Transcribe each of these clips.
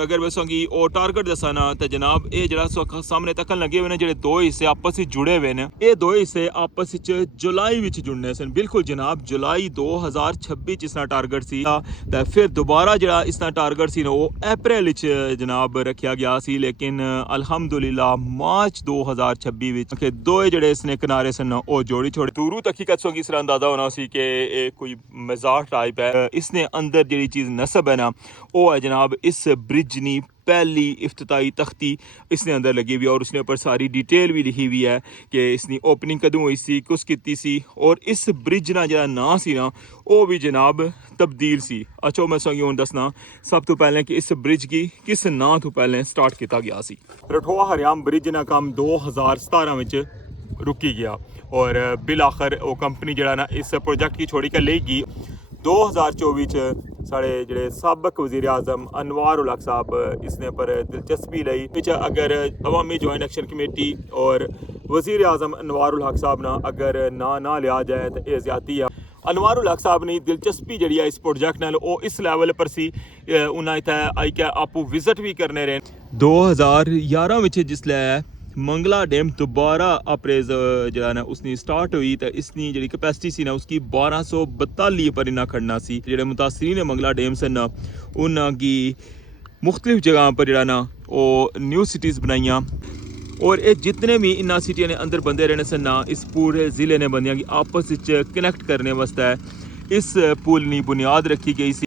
अगर मैं संगी ओ टारगेट दसा ना तो जनाब ये जरा सामने तकन लगे हुए ने जेडे दो हिस्से आपस में जुड़े हुए ने ये दो हिस्से आपस में जुलाई विच जुड़ने सन बिल्कुल जनाब जुलाई 2026 इसना टारगेट सी ते फिर दोबारा जरा इसना टारगेट सी ना वो अप्रैल विच जनाब रखा गया सी लेकिन अल्हम्दुलिल्लाह मार्च 2026 विच के दो जेडे इसने किनारे सन वो जोड़ी छोड़े दूरों तक ही कसों की इसरा अंदाजा होना सी कि कोई मजाक टाइप है इसने अंदर जेडी चीज़ नस्ब है ना वो है जनाब इस ब्रिज नी पहली इफ्तिताई तख्ती इसने अंदर लगी हुई है और उसने ऊपर सारी डिटेल भी लिखी हुई है कि इसकी ओपनिंग कदों हुई सी कुछ कीती सी और इस ब्रिज ना जरा ना सी ना वो भी जनाब तब्दील सी। अच्छा मैं संगी हूँ दसना सब तो पहले कि इस ब्रिज की किस ना तो पहले स्टार्ट किया गया सी। रठोआ हरियाम ब्रिज ना काम 2017 में रुकी गया और बिल आखिर वो कंपनी जरा ना इस प्रोजेक्ट की छोड़ी कर लेगी 2024 साढ़े जेडे सबक वज़ीर आज़म अनवार उल हक साहब इसने पर दिलचस्पी लई पिछ अगर अवामी जॉइंट एक्शन कमेटी और वज़ीर आज़म अनवार उल हक साहब ना अगर ना लिया जाए तो यह ज़्यादती है। अनवार उल हक साहब ने दिलचस्पी जी इस प्रोजेक्ट नाल वो इस लैवल पर सी उन्हें इतना आई क्या आपू विजिट भी करने रहे 2011 में जिसलै मंगला डैम दोबारा अप्रेज जरा ना उसकी स्टार्ट हुई तो इसकी जी कैपेसिटी सी ना उसकी 1242 पर इन्ना खड़ना सी जेडे मुतासरीन मंगला डैम सन ना उन्होंने मुख्तलिफ जगह पर जरा ना वो न्यू सिटीज़ बनाइया और ये जितने भी इन्ना सिटियां ने अंदर बंदे रहने सन ना इस पूरे ज़िले ने बंदियां की आपस कनैक्ट करने वास्ते इस पुल की बुनियाद रखी गई सी।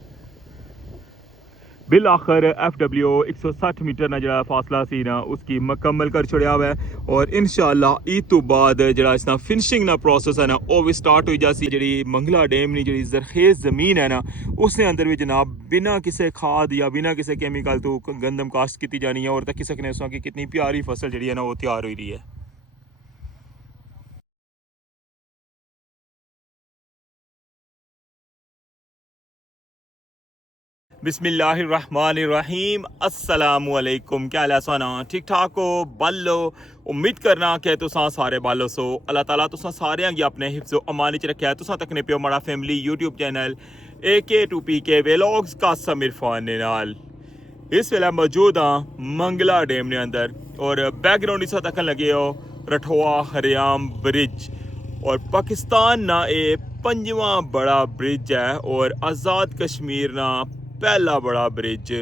बिल आखिर FW 160 मीटर ना जरा फासला सी ना उसकी मुकम्मल कर छोड़ा हुआ है और इंशाअल्लाह ईद तो बाद जरा इसना फिनिशिंग ना प्रोसेस है ना वो भी स्टार्ट हो जासी। जी मंगला डैम की जी जरखेज ज़मीन है ना उसने अंदर भी जनाब बिना किसी खाद या बिना किसी केमिकल तो गंदम काश्त की जानी है और तक सकने की कितनी प्यारी फसल जी है ना वो तैयार हो रही है। बिस्मिल्लाहिर्रहमानिर्रहीम अस्सलामुअलैकुम क्या हाल है सोना ठीक ठाक हो बालो उम्मीद करना कि तुसा सारे बालो सो अल्लाह ताला तुसा सारे गी अपने हिफ्ज़ो अमान च रखा है तुसा तकने पियो माड़ा family YouTube channel AK2PK vlogs का समीर फान ने नाल इस वेला मौजूद हाँ मंगला डैम ने अंदर और बैकग्राउंड इस तक लगे हो रठोआ हरियाम ब्रिज और पाकिस्तान ना ये 5वां बड़ा ब्रिज है और आज़ाद कश्मीर ना पहला बड़ा ब्रिज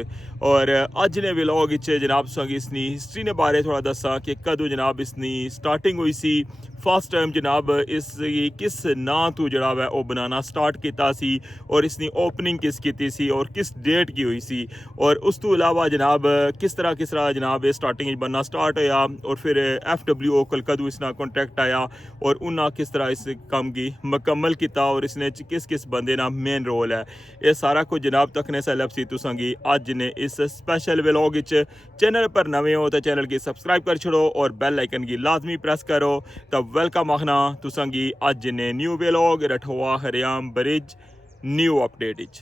और अज ने व्लॉग जनाब संगी इसकी हिस्ट्री ने बारे थोड़ा दसा कि कदों जनाब इसकी स्टार्टिंग हुई सी फर्स्ट टाइम जनाब इस किस ना तो जरा है वो बनाना स्टार्ट किया सी और इसकी ओपनिंग किस की सी और किस डेट की हुई सी और उस तो अलावा जनाब किस तरह जनाब स्टार्टिंग बनना स्टार्ट होया और फिर FWO कल कदों इसना कॉन्टैक्ट आया और उन्हें किस तरह इस काम की मुकम्मल किया और इसने किस किस बंदे ना मेन रोल है ये सारा कुछ जनाब तक ने सैलब सी तुसांगी अज ने इस स्पेशल व्लॉग चैनल पर नवे हो तो चैनल की सब्सक्राइब कर छोड़ो और बेल आइकन की लाजमी प्रेस करो तब वेलकम आखना तुसांगी अज ने new vlog Rathoa Haryam bridge new update.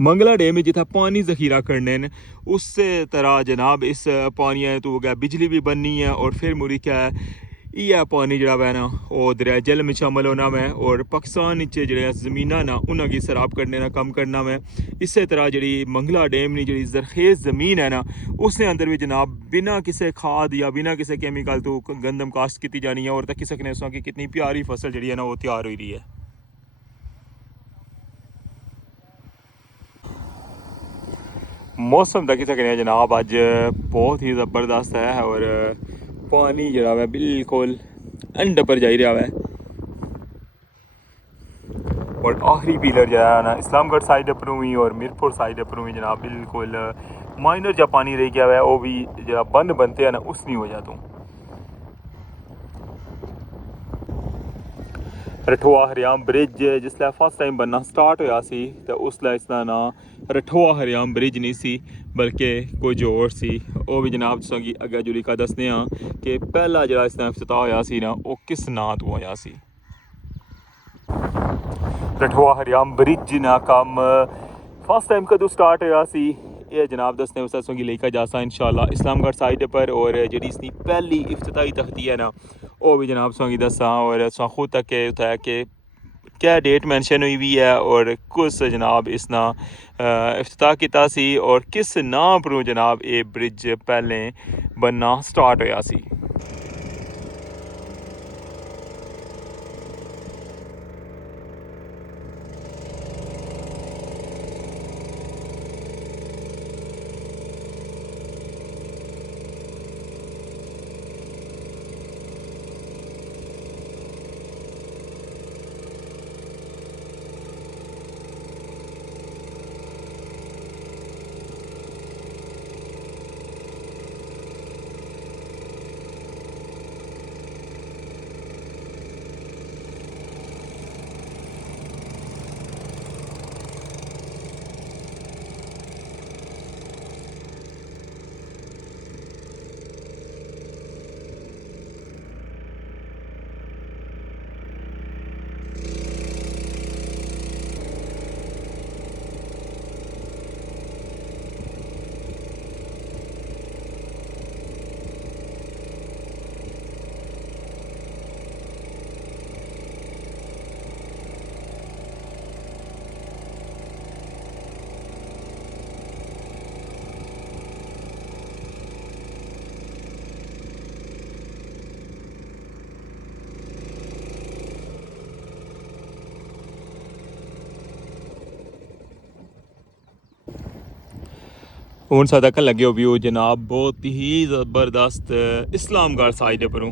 Mangla dam में जितना पानी जखीरा करने न उससे तरह जनाब इस पानी तो क्या बिजली भी बननी है और फिर मुरी क्या है यह पानी जरा है ना वो दरिया जल में शामिल होना मैं और पाकिस्तान जो ज़मीना ना उन्होंने सराब करने ना कम करना मैं इस तरह जी मंगला डैम की जी जरखेज ज़मीन है ना उसने अंदर भी जनाब बिना किसी खाद या बिना किसी केमिकल तो गंदम काश्त की जानी है और तक सकने की कितनी प्यारी फसल जी है ना वो तैयार हो रही है। मौसम तक सकने जनाब अज बहुत ही ज़बरदस्त है और पानी जरा है बिल्कुल एंड पर जा रहा है और आखिरी पिलर जो है ना इस्लामगढ़ साइड पर भी और मीरपुर साइड पर भी जनाब बिल्कुल माइनर जब पानी रह गया है वो भी जरा बंद बनते हैं ना उस नहीं हो जाता। रठोआ हरियाम ब्रिज जिसलै फर्स्ट टाइम बनना स्टार्ट होया सी तो उसलै इसका नाम रठोआ हरियाम ब्रिज नहीं सी बल्कि कुछ होर सी वो भी जनाब तुसेंगी अग्गे जुड़ी का दसने कि पहला जो इसका इफ्तिताह होया सी ना वो किस नां तो होया सी। रठोआ हरियाम ब्रिज ना कम फर्स्ट टाइम कदों स्टार्ट होया सी ये जनाब दसने उस लेकर जासा इंशाल्लाह इस्लामगढ़ साइड पर और जी इसकी पहली इफ्तिताई तख्ती है ना वो भी जनाब संगी दसा और खुद तक है कि क्या डेट मैंशन हुई हुई है और कुछ जनाब इसना इफ्तिताह किया सी और किस नाम पर जनाब ये ब्रिज पहले बनना स्टार्ट होया सी। हूँ सा तक लगे व्यू जनाब बहुत ही ज़बरदस्त इस्लामगढ़ साइड पर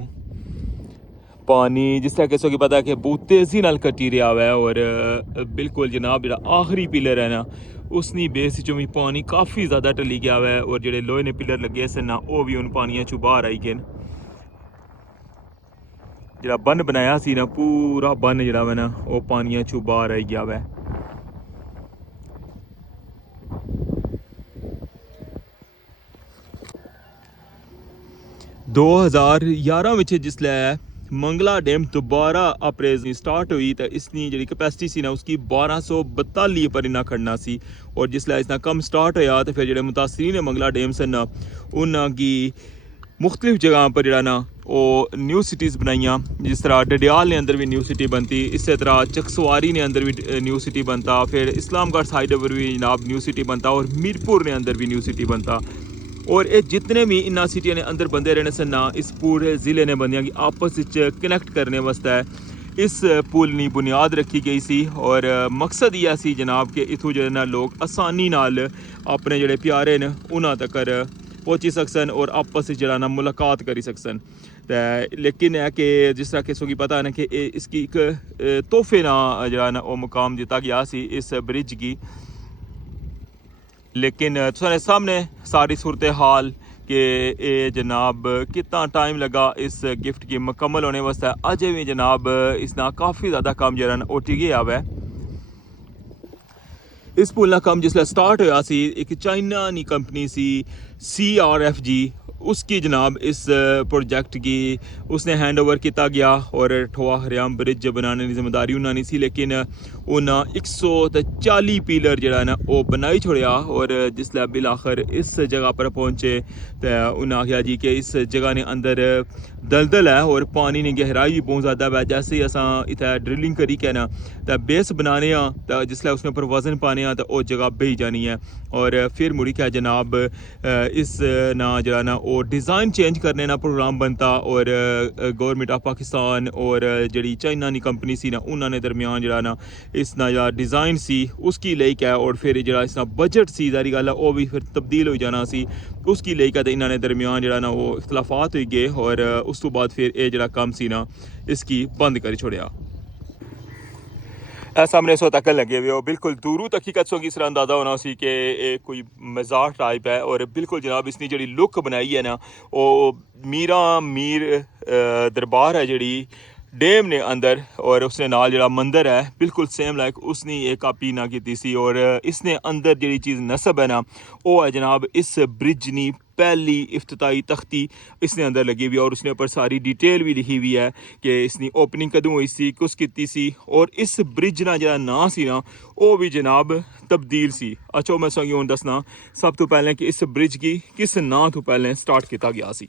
पानी जिस तरह किसों की पता है कि बहुत तेज़ी नाल कटी रहा है और बिल्कुल जनाब जो आखिरी पिलर है ना उसनी बेस चो भी पानी काफ़ी ज़्यादा टली गया है और जो लोहे ने पिलर लगे सन ना वो भी उन पानिया चो बाहर आई गए। जो बन बनाया सी ना पूरा बन जरा है ना वो पानिया चो बाहर आई गया है। 2011 ਵਿੱਚ जिसलै मंगला डैम दोबारा अपरेज स्टार्ट हुई तो इसकी जी कैपेसिटी सी ना उसकी 1242 पर इन्ना खड़ना सी और जिसलै इसना कम स्टार्ट होया तो फिर जो मुतासरीन मंगला डैम सन ना उन्होंने मुख्तलिफ जगह पर जरा ना वो न्यू सिटीज़ बनाइया जिस तरह डडियाल ने अंदर भी न्यू सिटी बनती इस तरह चकसवारी ने अंदर भी न्यू सिटी बनता फिर इस्लामगढ़ साइड पर भी जनाब न्यू सिटी बनता और मीरपुर ने अंदर भी न्यू सिटी बनता और ये जितने भी इन्ना सिटियां ने अंदर बंदे रहने सन ना इस पूरे ज़िले ने बंदियां की आपस में कनैक्ट करने वास्ते इस पुल की बुनियाद रखी गई सी और मकसद यह सी जनाब कि इथों जो ना लोग आसानी नाल अपने जोड़े प्यारे न उन्होंने तक पहुँची सकन और आपस में जरा ना मुलाकात करी सकन। लेकिन है कि जिस तरह किसों की पता है ना कि इसकी एक तोहफे ना जरा ना वो मुकाम दिता गया सी इस ब्रिज की। लेकिन तुम्हारे सामने सारी सूरत हाल कि ये जनाब कितना टाइम लगा इस गिफ्ट की मुकम्मल होने वास्ते अजय भी जनाब इसना काफ़ी ज़्यादा कम जरा ओ टी गया है। इस पुल का कम जिसले स्टार्ट होया सी एक चाइना नी कंपनी सी CRFG उसकी जनाब इस प्रोजेक्ट की उसने हैंड ओवर किया गया और ठोआ हरियाम ब्रिज बनाने की जिम्मेदारी उन्होंने सी लेकिन उन्हें 140 पिलर जरा ना वो बनाई छोड़िया और जिसले बिल आखिर इस जगह पर पहुँचे तो उन्हें आख्या जी कि इस जगह ने अंदर दलदल है और पानी की गहराई भी बहुत ज़्यादा है जैसे ही असा इतना ड्रिलिंग करी के ना तो बेस बनाने तो जिसले उसके ऊपर वजन पाने तो वो जगह बही जानी है और फिर मुड़ी क्या जनाब इस ना जरा ना वो डिज़ाइन चेंज करने ना प्रोग्राम बनता और गवर्नमेंट ऑफ पाकिस्तान और जी चाइना की कंपनी सी ना उन्होंने दरमियान जरा ना इसना जरा डिज़ाइन सी उसकी लेई क्या और फिर जरा इसना बजट सी जारी गल है वो भी फिर तब्दील हो जाना सी उसकी लेई क्या तो इन्होंने दरमियान जरा ना वो इख्तलाफात हो गए और उस तो बाद फिर ये जरा काम सी ना इसकी बंद कर छोड़िया। सामने सो तक लगे हुए हो बिल्कुल दूरों तक ही कच्चों की इस तरह अंदाज़ा होना सी कि कोई मज़ार टाइप है और बिल्कुल जनाब इसने जी लुक बनाई है ना वो मीरा मीर दरबार है जी डैम ने अंदर और उसने नाल जरा मंदिर है बिल्कुल सेम लाइक उसने एक कापी ना की सी और इसने अंदर जी चीज़ नस्ब है ना वो है जनाब इस ब्रिज नी पहली इफ्तिताई तख्ती इसने अंदर लगी हुई है और उसने ऊपर सारी डिटेल भी लिखी हुई है कि इसकी ओपनिंग कदों हुई सी कुछ की सी और इस ब्रिज ना जरा ना सी ना वो भी जनाब तब्दील सी। अच्छा मैं तुसेंगी हुण दसना सब तो पहले कि इस ब्रिज की किस नां तो पहले स्टार्ट किया गया सी।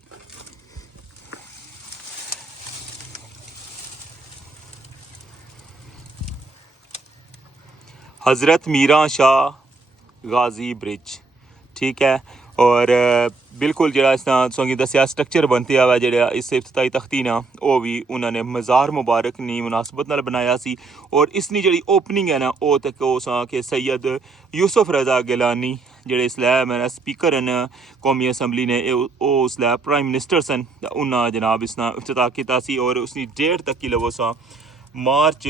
हज़रत मीरा शाह गाजी ब्रिज, ठीक है। और बिल्कुल जो इस तरह तुसेंगी दस्सेआ स्ट्रक्चर बनते आवा जेह्ड़ा इस इफ्तिताई तख्ती ना ओह् भी उन्होंने मज़ार मुबारक नी मुनासबत नाल बनाया सी। और इसनी जेह्ड़ी ओपनिंग है ना ओह् ते कि सैयद यूसुफ रज़ा गिलानी जेह्ड़े इसलै स्पीकर न कौमी असैंबली ने ओह् उसलै प्राइम मिनिस्टर सन, उन्ना जनाब इसना इफ्तिताह कीता सी। और उसकी डेट तक की लवो सा मार्च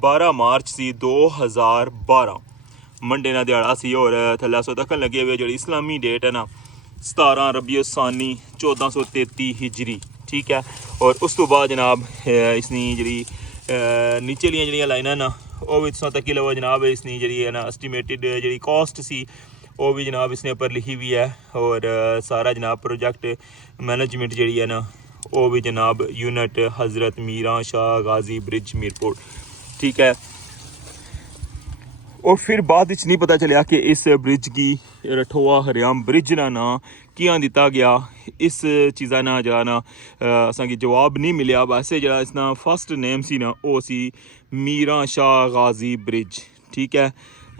12 मार्च सी 2012 मंडे ना दिहाड़ा सी। और थल्लै सो तक्कन लगे हुए जेह्ड़ी इस्लामी डेट है ना 17 रबी सानी 1433 हिजरी, ठीक है। और उस तो बाद जनाब इसनी जेह्ड़ी नीचे लियां लाइनां ना ओह् भी तुसां तक्की लवो जनाब। इसनी जेह्ड़ी है ना एस्टीमेटेड जेह्ड़ी कॉस्ट सी ओह् भी जनाब इसने पर लिखी हुई है। और सारा जनाब प्रोजेक्ट मैनेजमेंट जेह्ड़ी है ना ओह् भी जनाब यूनिट हज़रत मीरा शाह गाजी ब्रिज मीरपुर, ठीक है। और फिर बाद नहीं पता चलिया कि इस ब्रिज की रठोआ हरियाम ब्रिज ना नां कियां दिता गया। इस चीज़ा ना जरा ना असांगी जवाब नहीं मिलिया। वैसे जरा इसना फर्स्ट नेम सी ना ओह सी मीरा शाह गाजी ब्रिज, ठीक है।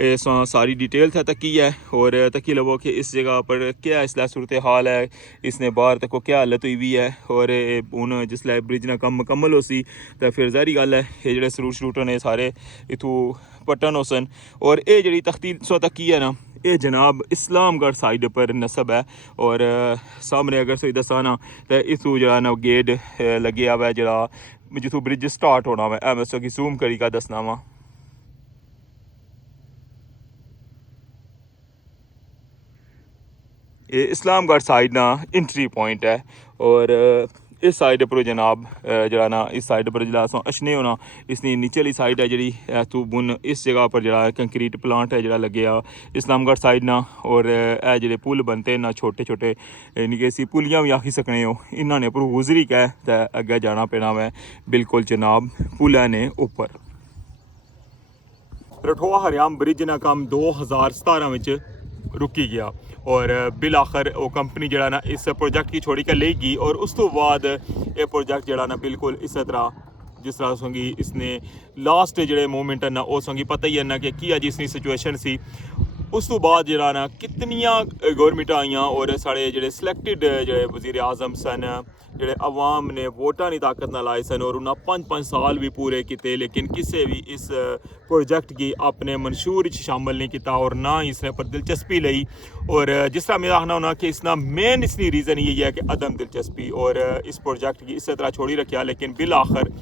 इस सारी डिटेल था तकी है। और तकी लवो कि इस जगह पर क्या इसलिए सूरत हाल है, इसने बाहर तक क्या हालत हुई हुई है। और हूँ जिसलै ब्रिज ना कम मुकम्मल हो सी तो फिर ज़ाहिरी गल है ये जेह्ड़े सरूट ने सारे इत्थूं पट्टन हो सन। और ये जेह्ड़ी तख्ती सो तकी है ना ये जनाब इस्लामगढ़ साइड पर नस्ब है। और सामने अगर सही दसा ना तो इत्थूं जरा ना गेट लगे हुआ है जरा जित्थूं ब्रिज स्टार्ट होना वा। मैं तुसेंगी जूम करी का दसना वा। ये इस्लामगढ़ साइड ना एंट्री पॉइंट है। और इस साइड पर जनाब जरा ना इस साइड पर जरा अशने होना इसकी नीचे साइड है जी तू बुन इस जगह पर जरा कंक्रीट प्लांट है जरा लगे आ इस्लामगढ़ साइड ना। और ए जेह्ड़े पुल बनते ना छोटे छोटे निके सी पुलियां भी आखी सकने हो इन्होंने उपर गुजरी कै ते अग्गे जाना पैना वै बिल्कुल जनाब पुलै ने उपर। रठोआ हरियाम ब्रिज ना कम 2017 में रुकी गया। और बिल आखिर वो कंपनी जरा ना इस प्रोजेक्ट की छोड़ी कर लेगी। और उस तो बाद ये प्रोजेक्ट जरा ना बिल्कुल इस तरह जिस तरह संगी इसने लास्ट जेह्ड़े मोमेंट ना वो संगी पता ही है ना कि किया जिसनी सिचुएशन सी। उस तो बाद जरा ना कितनियां गौरमेंट आईयां और साढ़े जेह्ड़े सिलेक्टेड जेह्ड़े वजीर आजम सन जेह्ड़े अवाम ने वोटां दी ताकत नाल आए सन और उन्हें 5-5 साल भी पूरे किते लेकिन किसी भी इस प्रोजेक्ट की अपने मंशूर शामिल नहीं किया और ना ही इसने पर दिलचस्पी लई। और जिस तरह मैं आखना होना कि इसका मेन इसकी रीज़न यही है कि अदम दिलचस्पी और इस प्रोजेक्ट की इस तरह छोड़ी रखा। लेकिन बिल आखिर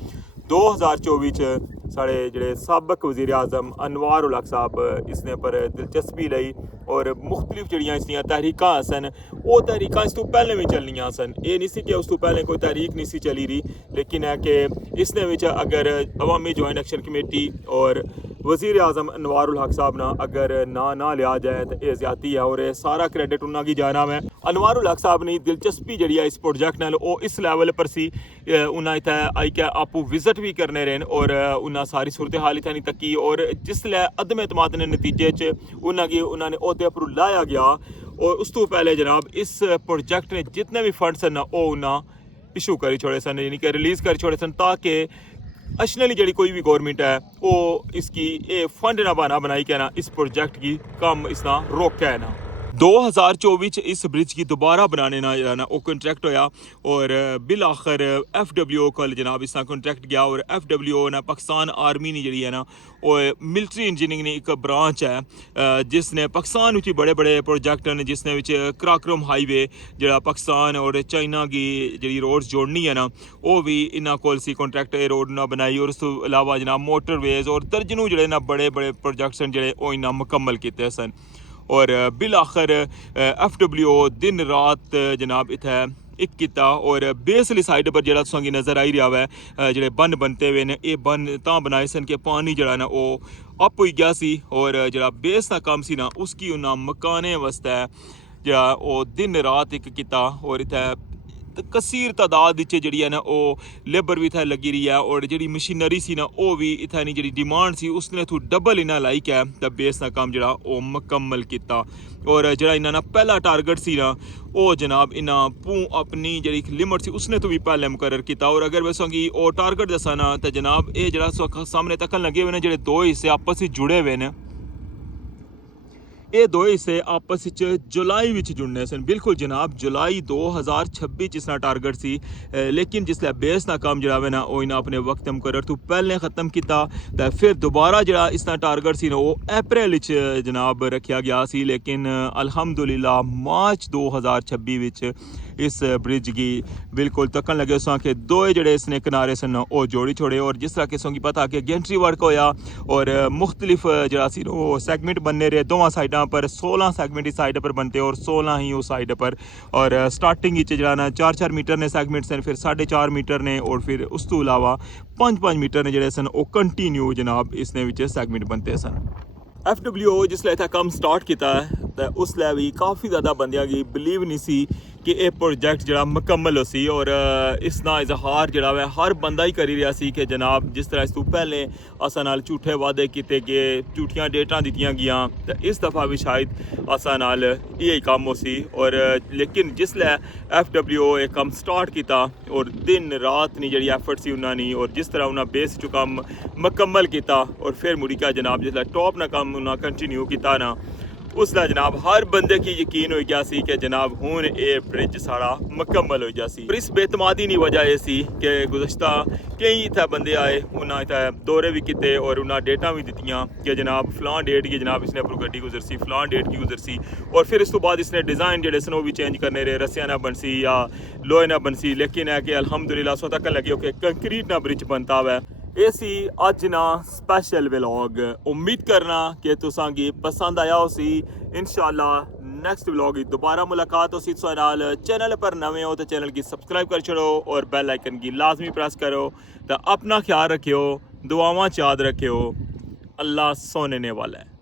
2024 च साढ़े जेह्ड़े सबक वज़ीर आज़म अनवार उल हक साहब इसने पर दिलचस्पी लई और मुख्तलिफ जड़ियाँ इसदियां तहरीकां सन वो तहरीकां इस तो पहले भी चलनियां सन। ये नहीं सी कि उस तो पहले कोई तहरीक नहीं सी चली रही लेकिन है कि इसने विच अगर अवामी जॉइंट एक्शन कमेटी और वज़ीर आज़म अनवार उल हक साहब ना अगर ना लिया जाए तो यह ज्यादती है और सारा क्रेडिट उन्होंने जाना है। अनवार उल हक साहब ने दिलचस्पी जी इस प्रोजेक्ट नाल वो इस लैवल पर सी उन्हें इत्थै आई के आपू विजिट भी करने रहे और उन्हें सारी सूरत हाल इत्थै नहीं तकी। और जिसलै अदम एतमाद ने नतीजे च उन्होंने ओहदे पर लाया गया और उस तो पहले जनाब इस प्रोजेक्ट ने जितने भी फंड्स न वो उन्हें इशू करी छोड़े सन यानी कि रिलीज़ करी छोड़े सन ताकि अशनली जी कोई भी गौरमेंट है वो इसकी ये फंड ना बनाई के ना इस प्रोजेक्ट की कम इसना रोके ना। 2024 इस ब्रिज की दोबारा बनाने ना वो कंट्रैक्ट होया और बिल आखिर FWO कल जनाब इसका कंट्रैक्ट गया और FWO ना पाकिस्तान आर्मी ने जी है ना वो मिलिट्री इंजीनियरिंग ने एक ब्रांच है जिसने पाकिस्तान विच बड़े बड़े प्रोजेक्ट हैं जिसने विच कराक्रम हाईवे जो पाकिस्तान और चाइना की जी रोड्स जोड़नी है ना वो भी इन्हों को सी कंट्रैक्ट रोड ना बनाई। और उस तो अलावा जनाब मोटरवेज और दर्जनों जोड़े ना बड़े बड़े प्रोजेक्ट्स हैं जोड़े वो इन्होंने मुकम्मल किए सन। और बिल आखिर FWO दिन रात जनाब इत्थै एक किता और बेसली साइड पर जो तुसेंगी नज़र आई रहा है जोड़े बन बनते हुए ने ये बन तां बनाए सन कि पानी जड़ा ना वो अप हो गया सी और जो बेस का कम सी ना उसकी उन्हें मकाने वास्ते जो वो दिन रात एक किता और इत्थै कसीर तादाद जी है ना वो लेबर भी इत्थै लगी रही है और जी मशीनरी सी ना वो भी इत्थै नहीं जी डिमांड सी उसने इत्थूं डबल इन्हें लाई के तो बेस का कम जो वो मुकम्मल किया। और जो इन्होंने पहला टारगेट सी ना वो जनाब इन्हें अपनी जी लिमिट सी उसने तो भी पहले मुकर्रर किया। और अगर वैसोंगी वो टारगेट दसा ना तो जनाब ये जो सामने तकन लगे हुए हैं जो दो हिस्से आपस में जुड़े हुए हैं ਇਹ ਦੋ ਹਿੱਸੇ ਆਪਸ ਵਿੱਚ ਜੁਲਾਈ ਵਿੱਚ ਜੁੜਨੇ ਸਨ। ਬਿਲਕੁਲ ਜਨਾਬ ਜੁਲਾਈ 2026 ਜਿਸ ਨਾਲ ਟਾਰਗੇਟ ਸੀ, ਲੇਕਿਨ ਜਿसलै बेस ਦਾ ਕੰਮ ਜਿਹੜਾ ਵੇ ਨਾ ਉਹ ਇਹਨਾਂ ਆਪਣੇ ਵਕਤ ਮੁਕਰਰ ਤੋਂ ਪਹਿਲੇ ਖਤਮ ਕੀਤਾ ਤਾਂ ਫਿਰ ਦੁਬਾਰਾ ਜਿਹੜਾ ਇਸ ਦਾ ਟਾਰਗੇਟ ਸੀ ਨਾ ਉਹ ਅਪ੍ਰੈਲ ਵਿੱਚ ਜਨਾਬ ਰੱਖਿਆ ਗਿਆ ਸੀ। ਲੇਕਿਨ ਅਲਹਮਦੁਲਿਲਾ ਮਾਰਚ 2026 ਵਿੱਚ इस ब्रिज की बिल्कुल तकन लगे उस कि दो जड़े इसने किनारे सन वो जोड़ी छोड़े और जिस तरह किसों की पता कि गेंट्री वर्क होया और मुख्तलिफ जरा सी वो सैगमेंट बनने रहे दोवां साइडों पर 16 सैगमेंट इस साइड पर बनते और 16 ही उस साइड पर और स्टार्टिंग जरा ना 4-4 मीटर ने सैगमेंट सन, फिर 4.5 मीटर ने और फिर उस तो इलावा 5-5 मीटर ने जड़े सन वो कंटिन्यू जनाब इसने विच सैगमेंट बनते सन। FWO जिसलै इत्थै कम स्टार्ट किया है तो उसलै भी काफ़ी ज़्यादा बंदियां गी बिलीव नहीं सी कि यह प्रोजेक्ट जरा मुकम्मल हो सी और इसका इजहार जरा वै हर बंदा ही करी रहा सी कि जनाब जिस तरह इस तू पहले असां नाल झूठे वादे किए गए, झूठियां डेटां दित्तियां गईयां तो इस दफ़ा भी शायद असां नाल यही काम हो सी और लेकिन जिसलै FWO ये कम स्टार्ट किया और दिन रात नहीं जी एफर्ट सी उन्होंने और जिस तरह उन्हें बेस चु कम मुकम्मल किया और फिर मुड़ी क्या जनाब जिसलै टॉप ना कम उन्हें कंटिन्यू किया ना उसदा जनाब हर बंदे की यकीन हो गया सी कि जनाब हुण ये ब्रिज सारा मुकम्मल हो गया सी। पर इस बेतमादी की वजह यह सी कि गुज़श्ता कई इत्थै बंदे आए उन्हें इत्थै दौरे भी किए और उन्हें डेटा भी दित्तियां कि जनाब फलां डेट की जनाब इसने उप्पर गड्डी गुजरसी फलां डेट की गुजरसी और फिर इस तो बाद इसने डिज़ाइन जेह्ड़े सन ओह् भी चेंज करने रहे, रस्सियां ना बनसी या लोहे ना बनसी, लेकिन है कि अल्हम्दुलिल्लाह सो तक लगे कि कंक्रीट ना ब्रिज बनता वै। ये सी अज ना स्पैशल व्लॉग, उम्मीद करना कि तुसां गी पसंद आया हो सी। इंशाअल्लाह नेक्स्ट व्लॉग दोबारा मुलाकात हो सी तुसां नाल। चैनल पर नवे हो तो चैनल की सब्सक्राइब कर छोड़ो और बेल आइकन की लाजमी प्रेस करो। तो अपना ख्याल रखियो, दुआवां याद रखियो, अल्लाह सोने वाला है।